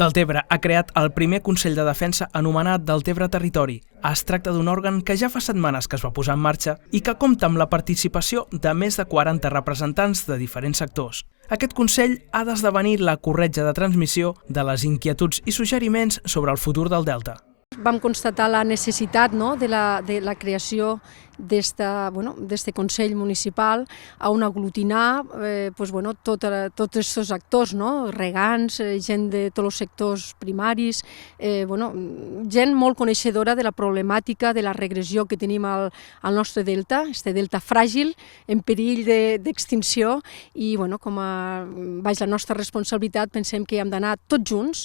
Deltebre ha creat el primer Consell de Defensa anomenat Deltebre Territori. Es tracta d'un òrgan que ja fa setmanes que es va posar en marxa i que compta amb la participació de més de 40 representants de diferents sectors. Aquest Consell ha d'esdevenir la corretja de transmissió de les inquietuds i suggeriments sobre el futur del Delta. Vam constatar la necessitat de la creació d'aquest Consell Municipal on aglutinar tots aquests actors, regants, gent de tots els sectors primaris, gent molt coneixedora de la problemàtica de la regressió que tenim al nostre delta, este delta fràgil, en perill d'extinció, i com a la nostra responsabilitat pensem que hem d'anar tots junts,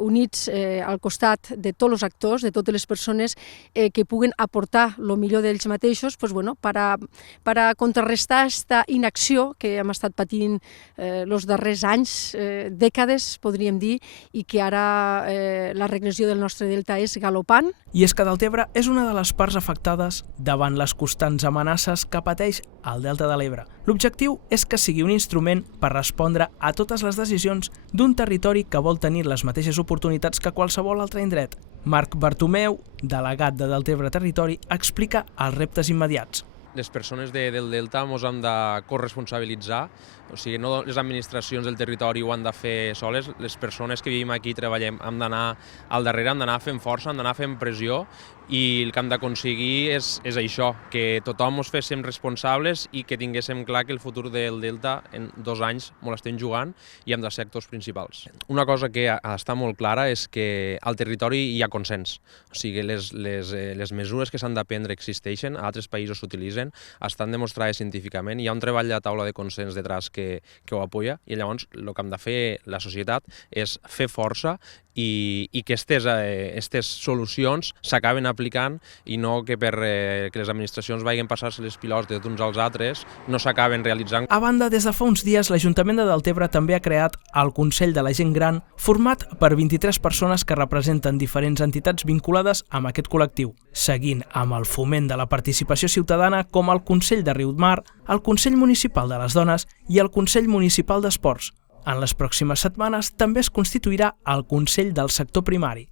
units al costat de tots els actors, de totes les persones que puguen aportar el millor d'ells mateixos per a contrarrestar aquesta inacció que hem estat patint els darrers anys, dècades, podríem dir, i que ara la regressió del nostre delta és galopant. I és que Deltebre és una de les parts afectades davant les constants amenaces que pateix el Delta de l'Ebre. L'objectiu és que sigui un instrument per respondre a totes les decisions d'un territori que vol tenir les mateixes oportunitats que qualsevol altre indret. Marc Bartomeu, delegat de Deltebre Territori, explica els reptes immediats. Les persones del Delta ens hem de corresponsabilitzar, o sigui, no les administracions del territori ho han de fer soles, les persones que vivim aquí i treballem hem d'anar al darrere, hem d'anar fent força, hem d'anar fent pressió, i el que hem d'aconseguir és això, que tothom ens féssim responsables i que tinguéssim clar que el futur del Delta en 2 anys molt estem jugant i hem de ser actors principals. Una cosa que està molt clara és que al territori hi ha consens, o sigui, les mesures que s'han de prendre existeixen, a altres països s'utilitzen, estan demostrades científicament, hi ha un treball de taula de consens detrás que ho apoya, i llavors el que hem de fer la societat és fer força i que aquestes solucions s'acaben aplicant i no que que les administracions vagin passar-se les pilotes d'uns als altres no s'acaben realitzant. A banda, des de fa uns dies, l'Ajuntament de Deltebre també ha creat el Consell de la Gent Gran, format per 23 persones que representen diferents entitats vinculades amb aquest col·lectiu, seguint amb el foment de la participació ciutadana com el Consell de Riumar, el Consell Municipal de les Dones i el Consell Municipal d'Esports. En les pròximes setmanes també es constituirà el Consell del Sector Primari.